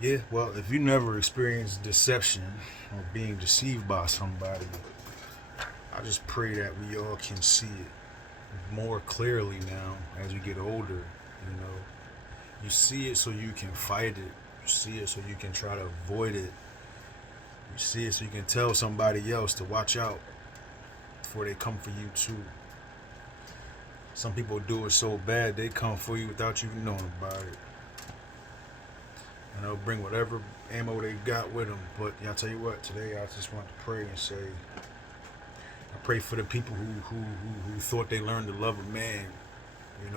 Yeah, well, if you never experienced deception or being deceived by somebody, I just pray that we all can see it more clearly now as we get older. You see it so you can fight it. You see it so you can try to avoid it. You see it so you can tell somebody else to watch out before they come for you too. Some people do it so bad they come for you without you knowing about it. And they'll bring whatever ammo they got with them. But yeah, I'll tell you what, today I just want to pray and say, I pray for the people who thought they learned to love a man,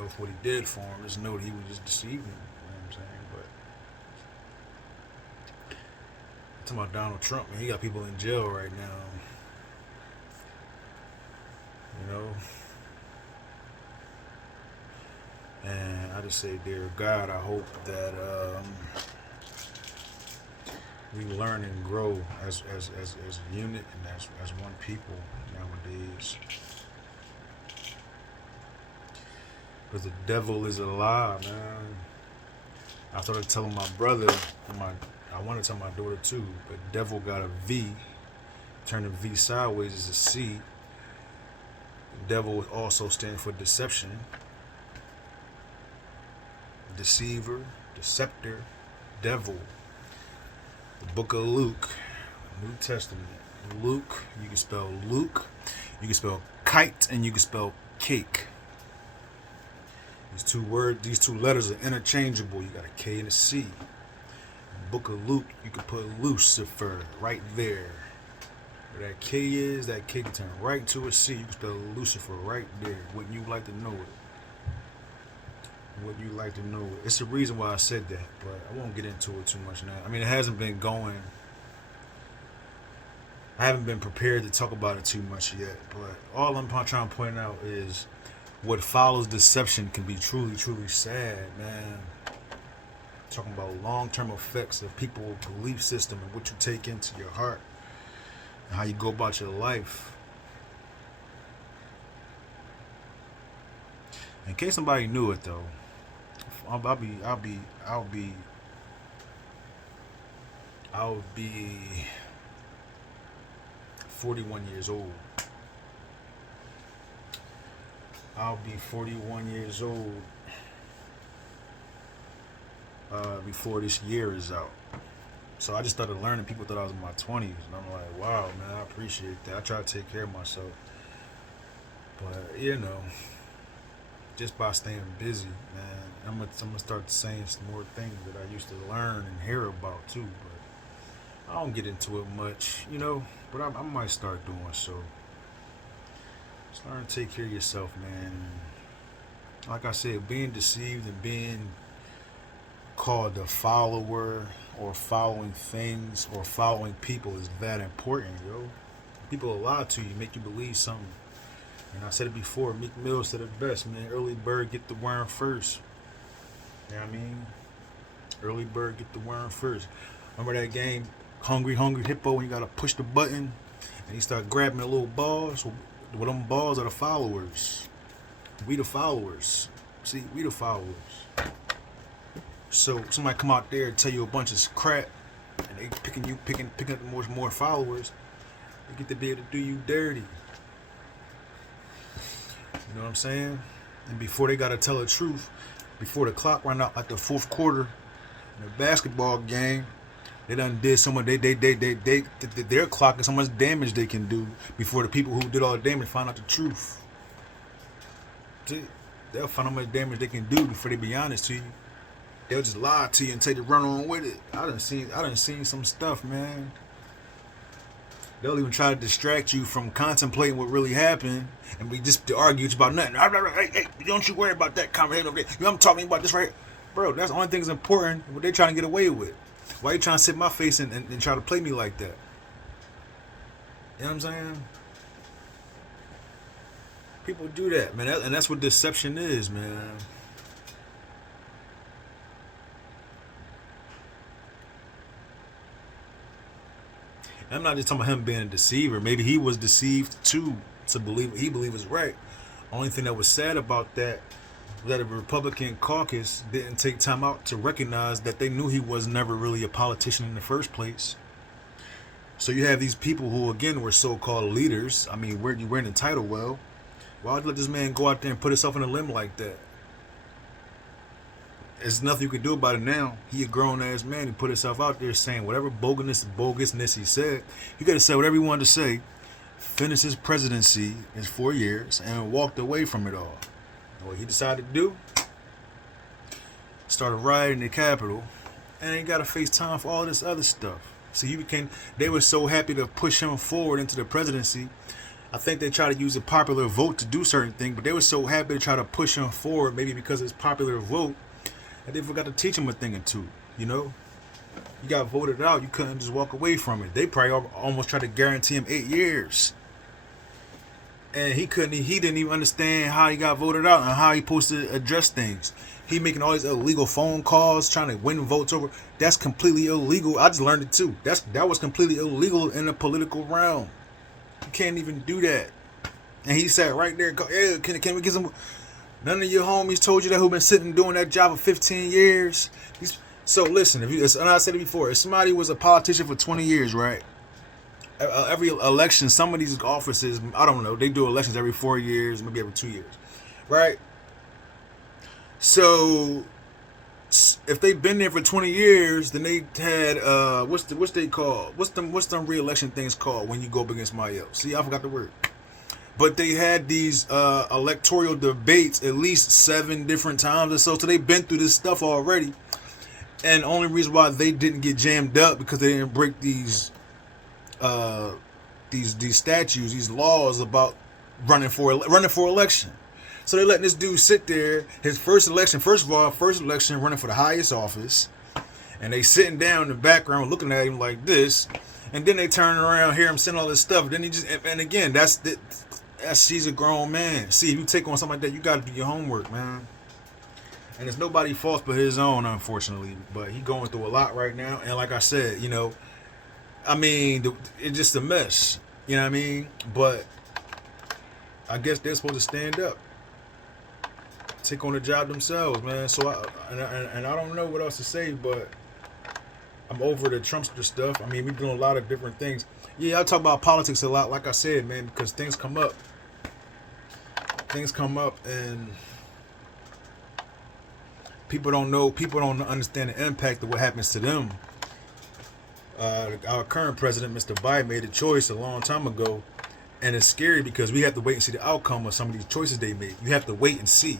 for what he did for them. Just know that he was just deceiving them. You know what I'm saying? But I'm talking about Donald Trump, man, he got people in jail right now. You know? And I just say, dear God, I hope that we learn and grow as a unit and as one people nowadays. Because the devil is a lie, man. I started telling my brother, and I want to tell my daughter too, but devil got a V. Turn the V sideways is a C. The devil also stands for deception. Deceiver, deceptor, devil. The book of Luke, New Testament. Luke, you can spell Luke, you can spell kite, and you can spell cake. These two letters are interchangeable. You got a K and a C. In the book of Luke, you can put Lucifer right there. Where that K is, that K can turn right to a C. You can spell Lucifer right there. Wouldn't you like to know it? Would you like to know? It's the reason why I said that, but I won't get into it too much now. I mean, it hasn't been going. I haven't been prepared to talk about it too much yet, but all I'm trying to point out is what follows deception can be truly, truly sad, man. Talking about long-term effects of people's belief system and what you take into your heart and how you go about your life. In case somebody knew it though, I'll be 41 years old. I'll be 41 years old before this year is out. So I just started learning. People thought I was in my 20s, and I'm like, wow, man, I appreciate that. I try to take care of myself, but just by staying busy, man, I'm gonna start saying some more things that I used to learn and hear about too. But I don't get into it much, But I might start doing so. Just learn to take care of yourself, man. Like I said, being deceived and being called a follower or following things or following people is that important, yo. People will lie to you, make you believe something. And I said it before, Meek Mill said it best, man. Early bird get the worm first. You know what I mean? Early bird get the worm first. Remember that game, Hungry Hungry Hippo, when you gotta push the button and he start grabbing the little balls? Well, them balls are the followers. We the followers. See, we the followers. So somebody come out there and tell you a bunch of crap, and they picking up more followers. They get to be able to do you dirty. You know what I'm saying? And before they gotta tell the truth, before the clock run out like the fourth quarter in a basketball game, they done did so much. Their clock is so much damage they can do before the people who did all the damage find out the truth. See, they'll find how much damage they can do before they be honest to you. They'll just lie to you and take the run on with it. I done seen some stuff, man. They'll even try to distract you from contemplating what really happened, and we just argue about nothing. Hey, don't you worry about that conversation over there. I'm talking about this right here. Bro, that's the only thing that's important. What they trying to get away with. Why you trying to sit in my face and try to play me like that? You know what I'm saying? People do that, man. And that's what deception is, man. And I'm not just talking about him being a deceiver. Maybe he was deceived too to believe what he believed was right. Only thing that was sad about that that the Republican caucus didn't take time out to recognize that they knew he was never really a politician in the first place. So you have these people who, again, were so-called leaders. I mean, you weren't entitled. Well, why would you let this man go out there and put himself in a limb like that? There's nothing you can do about it now. He a grown-ass man. He put himself out there saying whatever bogusness he said. He could have said whatever he wanted to say, finished his presidency in 4 years, and walked away from it all. And what he decided to do, started rioting the Capitol, and he got to face time for all this other stuff. So they were so happy to push him forward into the presidency. I think they try to use a popular vote to do certain things, but they were so happy to try to push him forward, maybe because it's popular vote, that they forgot to teach him a thing or two. You know, you got voted out, you couldn't just walk away from it. They probably almost tried to guarantee him 8 years, and he didn't even understand how he got voted out and how he supposed to address things. He making all these illegal phone calls, trying to win votes over. That's completely illegal. I just learned it too. That was completely illegal in the political realm. You can't even do that. And he sat right there. Hey, can we get some? None of your homies told you that who been sitting doing that job for 15 years. So listen, and I said it before, if somebody was a politician for 20 years, right? Every election, some of these offices, I don't know, they do elections every 4 years, maybe every 2 years, right? So if they've been there for 20 years, then they had what's they called? What's them re-election things called when you go up against somebody else? See, I forgot the word. But they had these electoral debates at least 7 different times or so. So they've been through this stuff already. And the only reason why they didn't get jammed up because they didn't break these statutes, these laws about running for election. So they're letting this dude sit there, his first election running for the highest office, and they sitting down in the background looking at him like this, and then they turn around, hear him saying all this stuff, then he just, and again, he's a grown man. See, if you take on something like that, you got to do your homework, man. And it's nobody's fault but his own, unfortunately, but he going through a lot right now, and like I said, you know, I mean, it's just a mess, you know what I mean, but I guess they're supposed to stand up. Take on the job themselves, man. So I don't know what else to say, but I'm over the Trumpster stuff. I mean, we're doing a lot of different things. Yeah, I talk about politics a lot, like I said, man, because things come up, and people don't understand the impact of what happens to them. Our current president, Mr. Biden, made a choice a long time ago, and it's scary because we have to wait and see the outcome of some of these choices they made. You have to wait and see.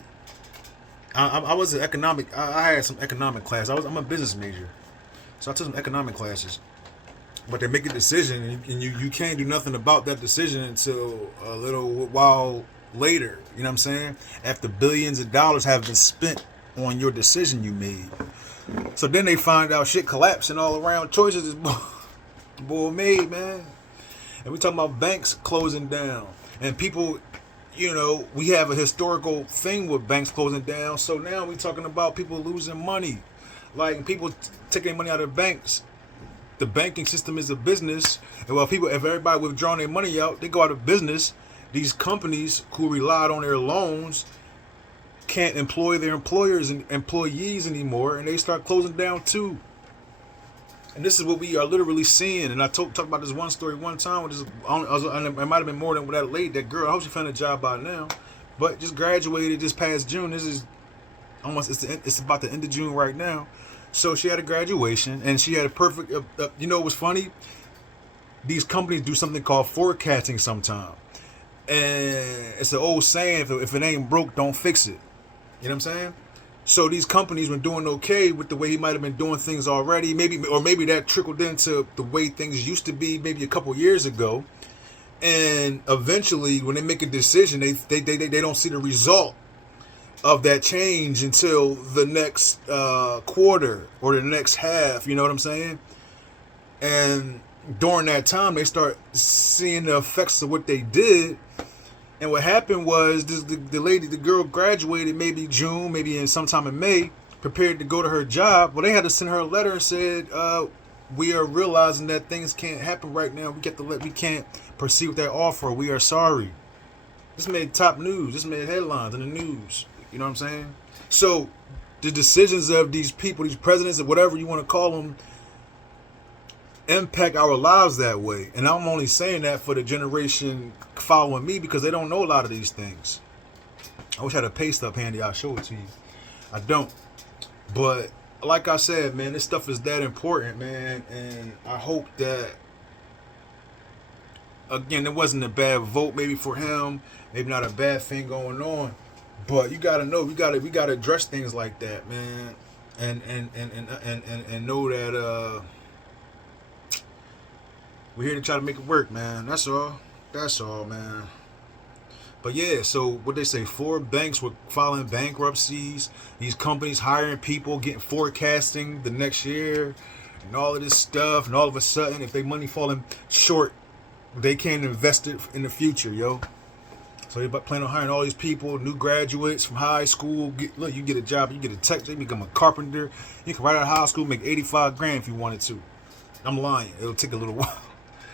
I was an I had some economic class. I'm a business major, so I took some economic classes. But they make a decision, and you can't do nothing about that decision until a little while later. You know what I'm saying? After billions of dollars have been spent on your decision you made. So then they find out shit collapsing all around. Choices is boy made, man. And we talking about banks closing down and people. You know, we have a historical thing with banks closing down. So now we're talking about people losing money. Like, people taking money out of banks. The banking system is a business. And if everybody withdrawing their money out, they go out of business. These companies who relied on their loans can't employ their employees anymore. And they start closing down too. And this is what we are literally seeing. And I talked about this one story one time. It might have been more than that lady, that girl. I hope she found a job by now. But just graduated this past June. This is it's about the end of June right now. So she had a graduation and she had a perfect, you know what's funny? These companies do something called forecasting sometime. And it's an old saying, if it ain't broke, don't fix it. You know what I'm saying? So these companies were doing okay with the way he might have been doing things already. Maybe that trickled into the way things used to be maybe a couple years ago. And eventually, when they make a decision, they don't see the result of that change until the next quarter or the next half. You know what I'm saying? And during that time, they start seeing the effects of what they did. And what happened was the girl graduated maybe June, maybe in sometime in May, prepared to go to her job. Well, they had to send her a letter and said, we are realizing that things can't happen right now. We can't proceed with that offer. We are sorry. This made top news. This made headlines in the news. You know what I'm saying? So the decisions of these people, these presidents, or whatever you want to call them, impact our lives that way. And I'm only saying that for the generation following me because they don't know a lot of these things. I wish I had a pay stub handy. I'll show it to you. I don't. But like I said, man, this stuff is that important, man. And I hope that, again, it wasn't a bad vote maybe for him. Maybe not a bad thing going on. But you gotta know, we gotta address things like that, man. And know that we're here to try to make it work, man. That's all. That's all, man. But yeah, so what they say, 4 banks were filing bankruptcies. These companies hiring people, getting forecasting the next year, and all of this stuff. And all of a sudden, if they money falling short, they can't invest it in the future, yo. So they plan on hiring all these people, new graduates from high school. Look, you get a job, you get a tech, you become a carpenter. You can right out of high school, make 85 grand if you wanted to. I'm lying. It'll take a little while.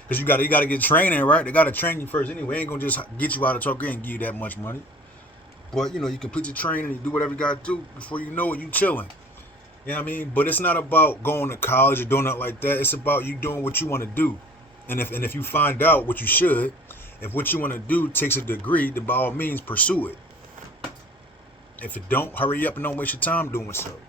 Because you gotta get training, right? They gotta train you first anyway. They ain't gonna just get you out of 12th grade and give you that much money. But you know, you complete your training, you do whatever you gotta do. Before you know it, you chilling. You know what I mean? But it's not about going to college or doing nothing like that. It's about you doing what you want to do. And if you find out what you should, if what you want to do takes a degree, then by all means pursue it. If it don't, hurry up and don't waste your time doing so.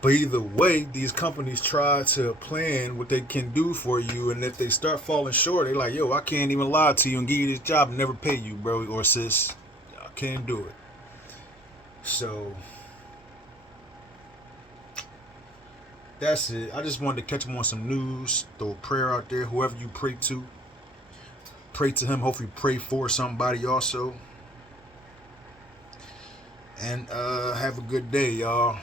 But either way, these companies try to plan what they can do for you, and if they start falling short, they're like, yo, I can't even lie to you and give you this job and never pay you, bro, or sis. I can't do it. So that's it. I just wanted to catch them on some news, throw a prayer out there, whoever you pray to him. Hopefully pray for somebody also. And have a good day, y'all.